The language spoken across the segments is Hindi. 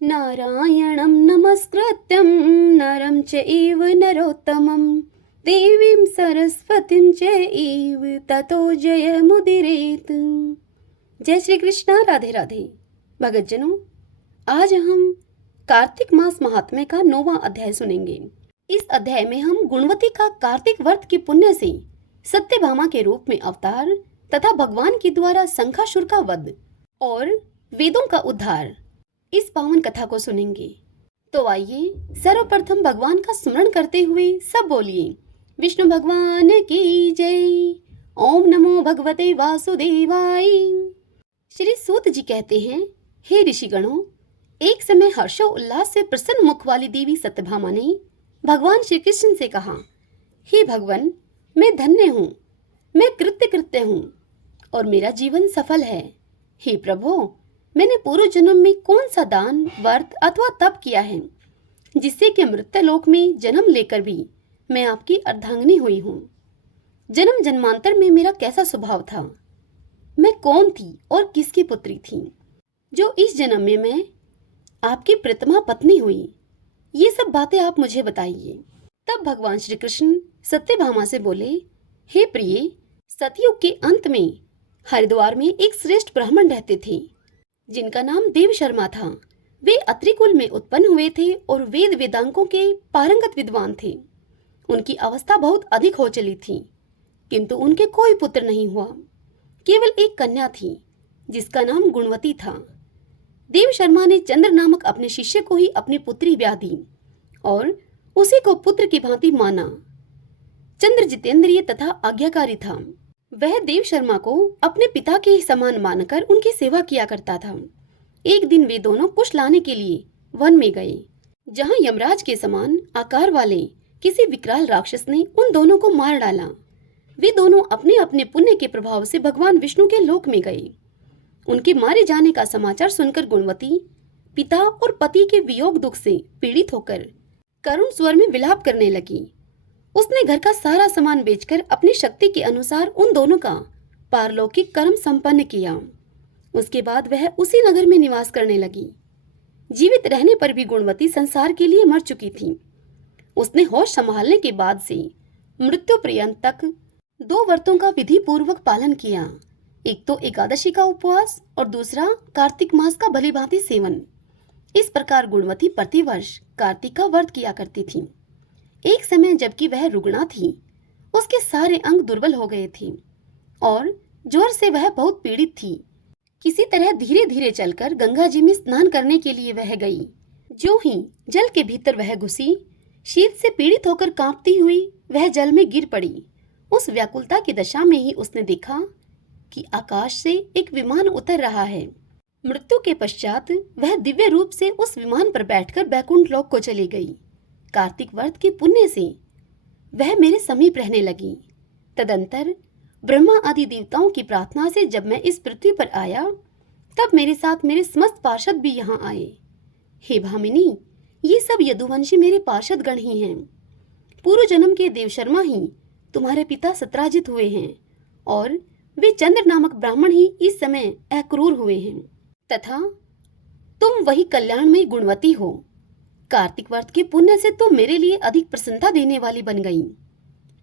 नारायणं नमस्कृत्यं नरं चैव नरोत्तमं देवीं सरस्वतीं चैव ततो जयमुदीरयेत्। जय श्री कृष्णा। राधे राधे। भगतजनों, आज हम कार्तिक मास महात्म्य का 9वां अध्याय सुनेंगे। इस अध्याय में हम गुणवती का कार्तिक व्रत की पुण्य से सत्यभामा के रूप में अवतार तथा भगवान के द्वारा शंखासुर का वध और वेदों का उद्धार, इस पावन कथा को सुनेंगे। तो आइए सर्वप्रथम भगवान का स्मरण करते हुए सब बोलिए, विष्णु भगवान की जय। ओम नमो भगवते वासुदेवाय। श्री सूत जी कहते हैं, हे ऋषिगणों, एक समय हर्षो उल्लास से प्रसन्न मुख वाली देवी सत्यभामा ने भगवान श्री कृष्ण से कहा, हे भगवान, मैं धन्य हूँ, मैं कृत्य हूँ और मेरा जीवन सफल है। हे प्रभु, मैंने पूर्व जन्म में कौन सा दान, व्रत अथवा तप किया है जिससे कि मृत्युलोक में जन्म लेकर भी मैं आपकी अर्धांगिनी हुई हूँ। जन्म जन्मांतर में मेरा कैसा स्वभाव था, मैं कौन थी और किसकी पुत्री थी, जो इस जन्म में मैं आपकी प्रितमा पत्नी हुई। ये सब बातें आप मुझे बताइए। तब भगवान श्री कृष्ण सत्यभामा से बोले, हे प्रिय, सतयुग के अंत में हरिद्वार में एक श्रेष्ठ ब्राह्मण रहते थे जिनका नाम देव शर्मा था। वे अत्रि कुल में उत्पन्न हुए थे और वेद वेदांगों के पारंगत विद्वान थे। उनकी अवस्था बहुत अधिक हो चली थी, किंतु उनके कोई पुत्र नहीं हुआ। केवल एक कन्या थी जिसका नाम गुणवती था। देव शर्मा ने चंद्र नामक अपने शिष्य को ही अपनी पुत्री ब्याह दी और उसी को पुत्र की भांति माना। चंद्र जितेंद्रिय तथा आज्ञाकारी था। वह देव शर्मा को अपने पिता के ही समान मानकर उनकी सेवा किया करता था। एक दिन वे दोनों कुश लाने के लिए वन में गए, जहां यमराज के समान आकार वाले किसी विकराल राक्षस ने उन दोनों को मार डाला। वे दोनों अपने अपने पुण्य के प्रभाव से भगवान विष्णु के लोक में गए। उनके मारे जाने का समाचार सुनकर गुणवती पिता और पति के वियोग दुख से पीड़ित होकर करुण स्वर में विलाप करने लगी। उसने घर का सारा सामान बेचकर अपनी शक्ति के अनुसार उन दोनों का पारलौकिक कर्म संपन्न किया। उसके बाद वह उसी नगर में निवास करने लगी। जीवित रहने पर भी गुणवती संसार के लिए मर चुकी थी। उसने होश संभालने के बाद से मृत्यु पर्यंत तक 2 व्रतों का विधि पूर्वक पालन किया। एक तो एकादशी का उपवास और दूसरा कार्तिक मास का भलीभांति सेवन। इस प्रकार गुणवती प्रतिवर्ष कार्तिक का व्रत किया करती थी। एक समय जबकि वह रुग्णा थी, उसके सारे अंग दुर्बल हो गए थे और ज्वर से वह बहुत पीड़ित थी। किसी तरह धीरे धीरे चलकर गंगा जी में स्नान करने के लिए वह गई। जो ही जल के भीतर वह घुसी, शीत से पीड़ित होकर कांपती हुई वह जल में गिर पड़ी। उस व्याकुलता की दशा में ही उसने देखा कि आकाश से एक विमान उतर रहा है। मृत्यु के पश्चात वह दिव्य रूप से उस विमान पर बैठकर बैकुंठ लोक को चली गई। कार्तिक व्रत के पुण्य से वह मेरे समीप रहने लगी। तदंतर ब्रह्मा आदि देवताओं की प्रार्थना से जब मैं इस पृथ्वी पर आया, तब मेरे साथ मेरे समस्त पार्षद भी यहाँ आए। हे भामिनी, ये सब यदुवंशी मेरे पार्षद गण ही हैं। पूर्व जन्म के देवशर्मा ही तुम्हारे पिता सत्राजित हुए हैं और वे चंद्र नामक ब्राह्मण ही इस समय अक्रूर हुए हैं, तथा तुम वही कल्याणमयी गुणवती हो। कार्तिक व्रत के पुण्य से तुम मेरे लिए अधिक प्रसन्नता देने वाली बन गई।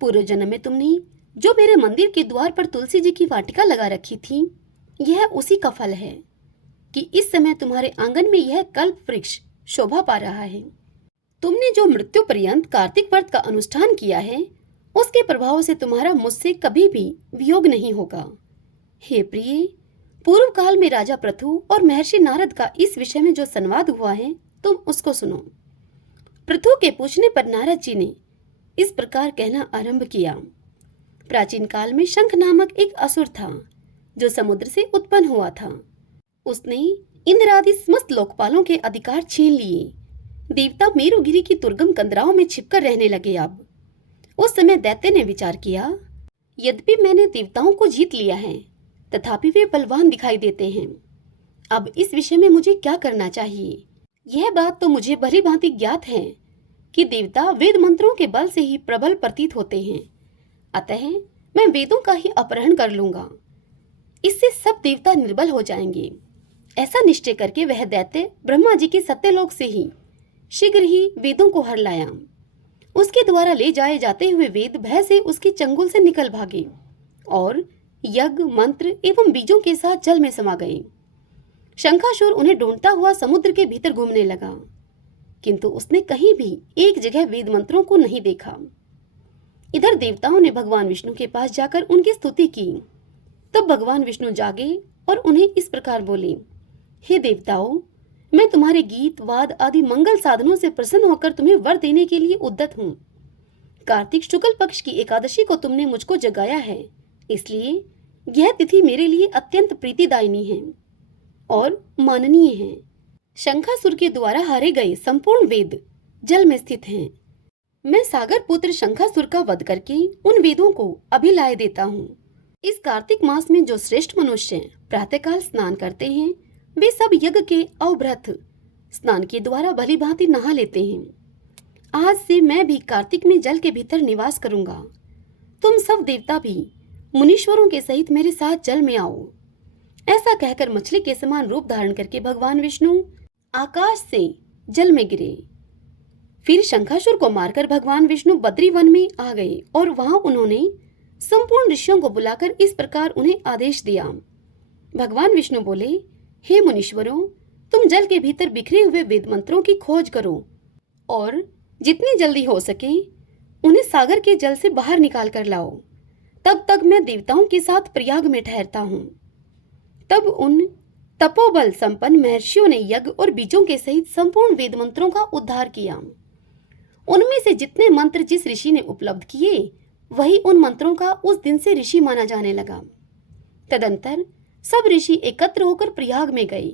पूर्व जन्म में तुमने जो मेरे मंदिर के द्वार पर तुलसी जी की वाटिका लगा रखी थी, यह उसी का फल है कि इस समय तुम्हारे आंगन में यह कल्प वृक्ष शोभा पा रहा है। तुमने जो मृत्यु पर्यंत कार्तिक व्रत का अनुष्ठान किया है, उसके प्रभाव से तुम्हारा मुझसे कभी भी वियोग नहीं होगा। हे प्रिय, पूर्व काल में राजा पृथु और महर्षि नारद का इस विषय में जो संवाद हुआ है, तुम उसको सुनो। पृथु के पूछने पर नारद जी ने इस प्रकार कहना आरंभ किया। प्राचीन काल में शंख नामक एक असुर था जो समुद्र से उत्पन्न हुआ था। उसने इंद्र आदि समस्त लोकपालों के अधिकार छीन लिए। देवता मेरुगिरी की दुर्गम कंदराओं में छिपकर रहने लगे। अब उस समय दैत्य ने विचार किया, यद्यपि मैंने देवताओं को जीत लिया है, तथापि वे बलवान दिखाई देते हैं। अब इस विषय में मुझे क्या करना चाहिए? यह बात तो मुझे भली भांति ज्ञात है कि देवता वेद मंत्रों के बल से ही प्रबल प्रतीत होते हैं। अतः मैं वेदों का ही अपहरण कर लूंगा। इससे सब देवता निर्बल हो जाएंगे। ऐसा निश्चय करके वह दैत्य ब्रह्मा जी के सत्यलोक से ही शीघ्र ही वेदों को हर लाया। उसके द्वारा ले जाए जाते हुए वेद भय से उसकी चंगुल से निकल भागे और यज्ञ, मंत्र एवं बीजों के साथ जल में समा गए। शंखासुर उन्हें ढूंढता हुआ समुद्र के भीतर घूमने लगा, किंतु उसने कहीं भी एक जगह वेद मंत्रों को नहीं देखा। इधर देवताओं ने भगवान विष्णु के पास जाकर उनकी स्तुति की। तब भगवान विष्णु जागे और उन्हें इस प्रकार बोले, हे देवताओं, मैं तुम्हारे गीत, वाद आदि मंगल साधनों से प्रसन्न होकर तुम्हें वर देने के लिए उद्यत हूँ। कार्तिक शुक्ल पक्ष की एकादशी को तुमने मुझको जगाया है, इसलिए यह तिथि मेरे लिए अत्यंत प्रीतिदायिनी है और माननीय है। शंखासुर के द्वारा हारे गए संपूर्ण वेद जल में स्थित हैं। मैं सागर पुत्र शंखासुर का वध करके उन वेदों को अभी लाए देता हूँ। इस कार्तिक मास में जो श्रेष्ठ मनुष्य प्रातःकाल स्नान करते हैं, वे सब यज्ञ के अवभृत स्नान के द्वारा भली भांति नहा लेते हैं। आज से मैं भी कार्तिक में जल के भीतर निवास करूंगा। तुम सब देवता भी मुनीश्वरों के सहित मेरे साथ जल में आओ। ऐसा कहकर मछली के समान रूप धारण करके भगवान विष्णु आकाश से जल में गिरे। फिर शंखासुर को मारकर भगवान विष्णु बद्री वन में आ गए और वहां उन्होंने संपूर्ण ऋषियों को बुलाकर इस प्रकार उन्हें आदेश दिया। भगवान विष्णु बोले, हे मुनीश्वरों, तुम जल के भीतर बिखरे हुए वेद मंत्रों की खोज करो और जितनी जल्दी हो सके उन्हें सागर के जल से बाहर निकाल कर लाओ। तब तक मैं देवताओं के साथ प्रयाग में ठहरता हूँ। तब उन तपोबल संपन्न महर्षियों ने यज्ञ और बीजों के सहित संपूर्ण वेद मंत्रों का उद्धार किया। उनमें से जितने मंत्र जिस ऋषि ने उपलब्ध किए, वही उन मंत्रों का उस दिन से ऋषि माना जाने लगा। तदंतर सब ऋषि एकत्र होकर प्रयाग में गए।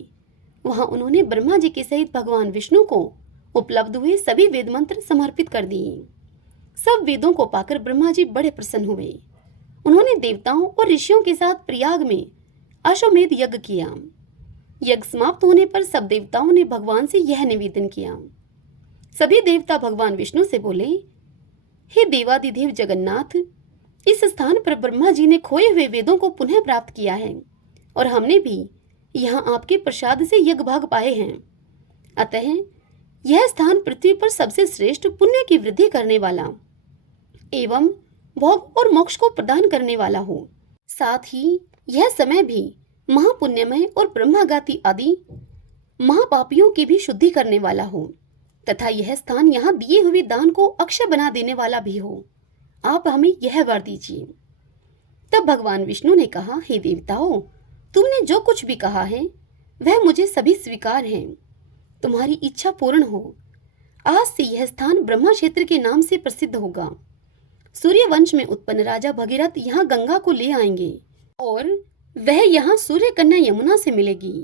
वहां उन्होंने ब्रह्मा जी के सहित भगवान विष्णु को उपलब्ध हुए सभी वेद मंत्र समर्पित कर दिए। सब वेदों को पाकर ब्रह्मा जी बड़े प्रसन्न हुए। उन्होंने देवताओं और ऋषियों के साथ प्रयाग में अश्वमेध यज्ञ किया। यज्ञ समाप्त होने पर सब देवताओं ने भगवान से यह निवेदन किया। सभी देवता भगवान विष्णु से बोले, हे देवादिदेव जगन्नाथ, इस स्थान पर ब्रह्मा जी ने खोए हुए वेदों को पुनः प्राप्त किया है और हमने भी यहाँ आपके प्रसाद से यज्ञ भाग पाए हैं। अतः यह स्थान पृथ्वी पर सबसे श्रेष्ठ पुण्य की वृद्धि करने वाला एवं भोग और मोक्ष को प्रदान करने वाला हो। साथ ही यह समय भी महापुण्यमय और ब्रह्मागाति आदि महापापियों की भी शुद्धि करने वाला हो तथा यह स्थान यहाँ दिए हुए दान को अक्षय बना देने वाला भी हो। आप हमें यह वर दीजिए। तब भगवान विष्णु ने कहा, हे देवताओं, तुमने जो कुछ भी कहा है वह मुझे सभी स्वीकार है। तुम्हारी इच्छा पूर्ण हो। आज से यह स्थान ब्रह्मा क्षेत्र के नाम से प्रसिद्ध होगा। सूर्य वंश में उत्पन्न राजा भगीरथ यहाँ गंगा को ले आएंगे और वह यहाँ सूर्य कन्या यमुना से मिलेगी।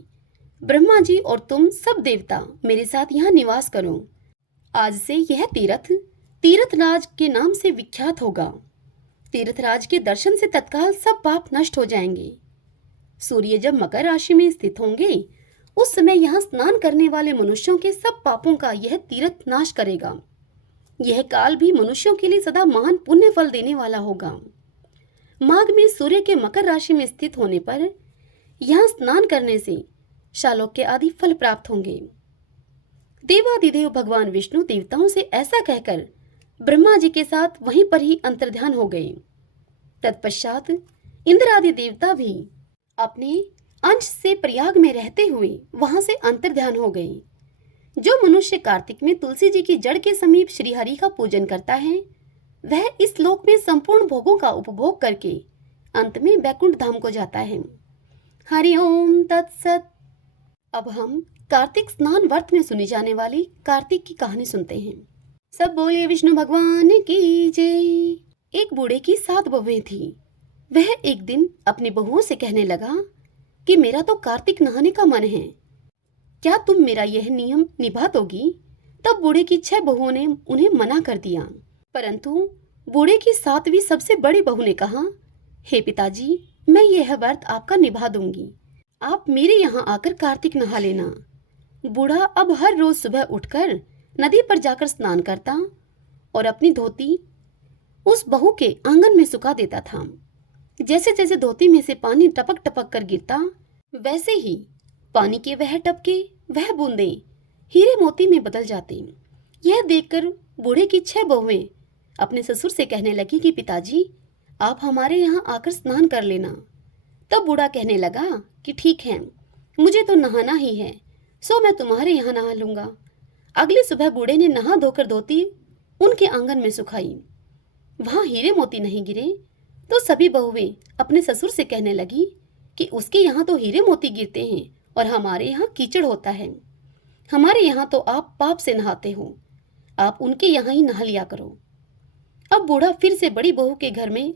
ब्रह्मा जी और तुम सब देवता मेरे साथ यहाँ निवास करो। आज से यह तीर्थराज के नाम से विख्यात होगा। तीर्थराज के दर्शन से तत्काल सब पाप नष्ट हो जाएंगे। सूर्य जब मकर राशि में स्थित होंगे, उस समय यहाँ स्नान करने वाले मनुष्यों के सब पापों का यह तीर्थ नाश करेगा। यह काल भी मनुष्यों के लिए सदा महान पुण्य फल देने वाला होगा। माघ में सूर्य के मकर राशि में स्थित होने पर यहाँ स्नान करने से शालोक्य आदि फल प्राप्त होंगे। देवादिदेव भगवान विष्णु देवताओं से ऐसा कहकर ब्रह्मा जी के साथ वहीं पर ही अंतर्ध्यान हो गए। तत्पश्चात इंद्र आदि देवता भी अपने अंश से प्रयाग में रहते हुए वहां से अंतर्ध्यान हो गए। जो मनुष्य कार्तिक में तुलसी जी की जड़ के समीप श्रीहरि का पूजन करता है, वह इस लोक में संपूर्ण भोगों का उपभोग करके अंत में वैकुंठ धाम को जाता है। हरि ओम तत्सत। अब हम कार्तिक स्नान व्रत में सुनी जाने वाली कार्तिक की कहानी सुनते हैं। सब बोले विष्णु भगवान की जय। एक बूढ़े की 7 बहुएं थी। वह एक दिन अपनी बहुओं से कहने लगा कि मेरा तो कार्तिक नहाने का मन है, क्या तुम मेरा यह नियम निभा दोगी? तब बूढ़े की 6 बहुओं ने उन्हें मना कर दिया, परंतु बूढ़े की 7वीं सबसे बड़ी बहू ने कहा, हे पिताजी, मैं यह व्रत आपका निभा दूंगी। आप मेरे यहाँ आकर कार्तिक नहा लेना। बूढ़ा अब हर रोज सुबह उठकर नदी पर जाकर स्नान करता और अपनी धोती उस बहू के आंगन में सुखा देता था। जैसे जैसे धोती में से पानी टपक टपक कर गिरता, वैसे ही पानी के वह टपके, वह बूंदें हीरे मोती में बदल जाते। यह देखकर बूढ़े की 6 बहुएं अपने ससुर से कहने लगी कि पिताजी, आप हमारे यहाँ आकर स्नान कर लेना। तब बूढ़ा कहने लगा कि ठीक है, मुझे तो नहाना ही है, सो मैं तुम्हारे यहाँ नहा लूंगा। अगली सुबह बूढ़े ने नहा धोकर धोती उनके आंगन में सुखाई। वहां हीरे मोती नहीं गिरे तो सभी बहुएं अपने ससुर से कहने लगी कि उसके यहाँ तो हीरे मोती गिरते हैं और हमारे यहाँ कीचड़ होता है। हमारे यहाँ तो आप पाप से नहाते हो, आप उनके यहाँ ही नहा लिया करो। अब बूढ़ा फिर से बड़ी बहू के घर में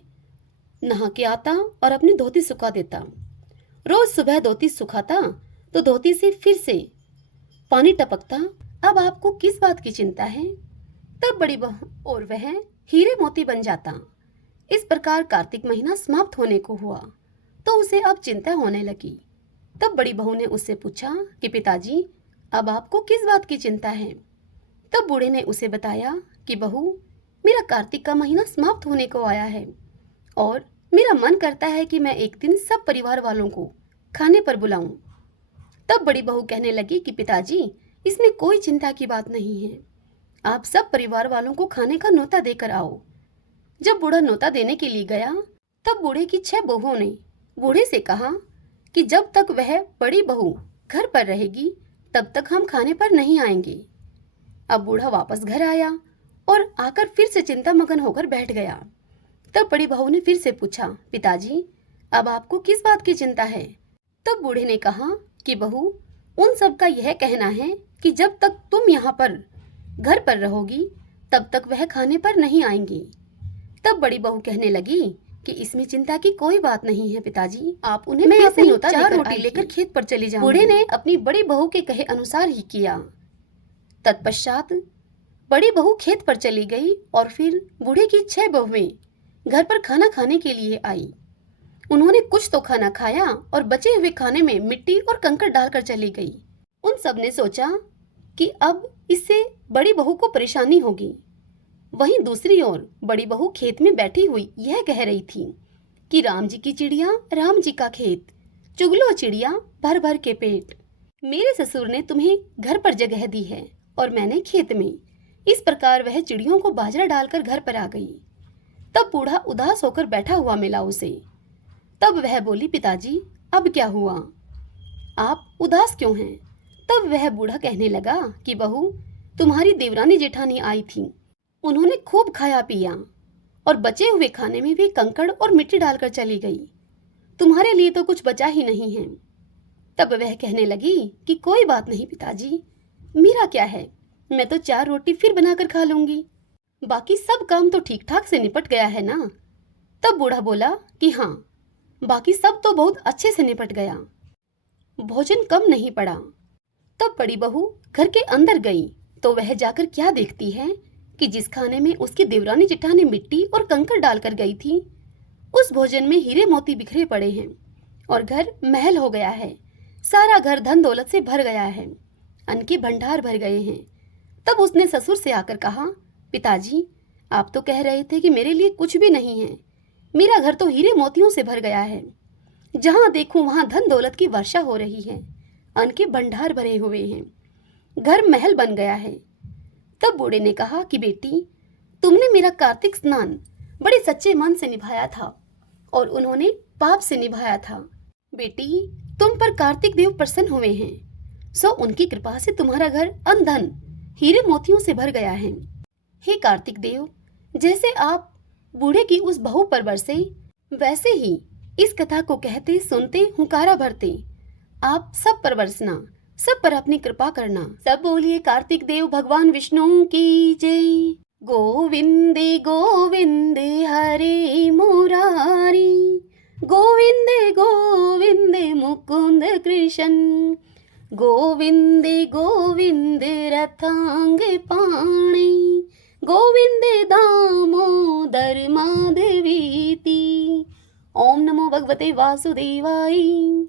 नहा के आता और अपनी धोती सुखा देता। रोज सुबह धोती सुखाता तो धोती से फिर से पानी टपकता। अब आपको किस बात की चिंता है? तब बड़ी बहू और वह हीरे मोती बन जाता। इस प्रकार कार्तिक महीना समाप्त होने को हुआ तो उसे अब चिंता होने लगी। तब बड़ी बहू ने उससे पूछा कि पिताजी, अब आपको किस बात की चिंता है? तब बूढ़े ने उसे बताया कि बहू, मेरा कार्तिक का महीना समाप्त होने को आया है और मेरा मन करता है कि मैं एक दिन सब परिवार वालों को खाने पर बुलाऊं। तब बड़ी बहू कहने लगी कि पिताजी, इसमें कोई चिंता की बात नहीं है, आप सब परिवार वालों को खाने का न्योता देकर आओ। जब बूढ़ा न्योता देने के लिए गया तब बूढ़े की 6 बहुओं ने बूढ़े से कहा कि जब तक वह बड़ी बहू घर पर रहेगी तब तक हम खाने पर नहीं आएंगे। अब बूढ़ा वापस घर आया और आकर फिर से चिंता मगन होकर बैठ गया। तब बड़ी बहू ने फिर से पूछा, पिताजी, अब आपको किस बात की चिंता है? तब बूढ़े ने कहा कि बहू, उन सब का यह कहना है कि जब तक तुम यहाँ पर घर पर रहोगी तब तक वह खाने पर नहीं आएंगी। तब बड़ी बहू कहने लगी कि इसमें चिंता की कोई बात नहीं है पिताजी, आप उन्हें मैं अपनी 4 रोटी लेकर खेत पर चली जाऊंगी। बूढ़े ने अपनी बड़ी बहू के कहे अनुसार ही किया। तत्पश्चात बड़ी बहू खेत पर चली गई और फिर बूढ़े की 6 बहुएं घर पर खाना खाने के लिए आई। उन्होंने कुछ तो खाना खाया और बचे हुए खाने में मिट्टी और कंकड़ डालकर चली गई। उन सब ने सोचा कि अब इससे बड़ी बहू को परेशानी होगी। वहीं दूसरी ओर बड़ी बहू खेत में बैठी हुई यह कह रही थी कि राम जी की चिड़िया, राम जी का खेत, चुगलो चिड़िया भर भर के पेट। मेरे ससुर ने तुम्हें घर पर जगह दी है और मैंने खेत में। इस प्रकार वह चिड़ियों को बाजरा डालकर घर पर आ गई। तब बूढ़ा उदास होकर बैठा हुआ मिला उसे। तब वह बोली, पिताजी, अब क्या हुआ? आप उदास क्यों हैं? तब वह बूढ़ा कहने लगा कि बहू, तुम्हारी देवरानी जेठानी आई थी, उन्होंने खूब खाया पिया और बचे हुए खाने में भी कंकड़ और मिट्टी डालकर चली गई। तुम्हारे लिए तो कुछ बचा ही नहीं है। तब वह कहने लगी कि कोई बात नहीं पिताजी, मेरा क्या है, मैं तो 4 रोटी फिर बनाकर खा लूंगी, बाकी सब काम तो ठीक ठाक से निपट गया है ना। तब बूढ़ा बोला कि हाँ, बाकी सब तो बहुत अच्छे से निपट गया, भोजन कम नहीं पड़ा। तब बड़ी बहू घर के अंदर गई तो वह जाकर क्या देखती है कि जिस खाने में उसकी देवरानी जेठानी मिट्टी और कंकड़ डालकर गई थी, उस भोजन में हीरे मोती बिखरे पड़े हैं और घर महल हो गया है। सारा घर धन दौलत से भर गया है, अन्न के भंडार भर गए हैं। तब उसने ससुर से आकर कहा, पिताजी, आप तो कह रहे थे कि मेरे लिए कुछ भी नहीं है, मेरा घर तो हीरे मोतियों से भर गया है। जहां देखूं वहां धन दौलत की वर्षा हो रही है, अन्न के भंडार भरे हुए हैं, घर महल बन गया है। तब बूढ़े ने कहा कि बेटी, तुमने मेरा कार्तिक स्नान बड़े सच्चे मन से निभाया था और उन्होंने पाप से निभाया था। बेटी, तुम पर कार्तिक देव प्रसन्न हुए हैं, सो उनकी कृपा से तुम्हारा घर अन्न धन हीरे मोतियों से भर गया है। हे कार्तिक देव, जैसे आप बूढ़े की उस बहू पर बरसे, वैसे ही इस कथा को कहते सुनते हुंकारा भरते आप सब पर बरसना, सब पर अपनी कृपा करना। सब बोलिए कार्तिक देव भगवान विष्णु की जय। गोविंदे गोविंदे हरे मुरारी, गोविंदे गोविंदे मुकुंद कृष्ण, गोविंदे गोविंदे रथांग पाणी, गोविंदे दामोदर माधवीति। ओम नमो भगवते वासुदेवाय।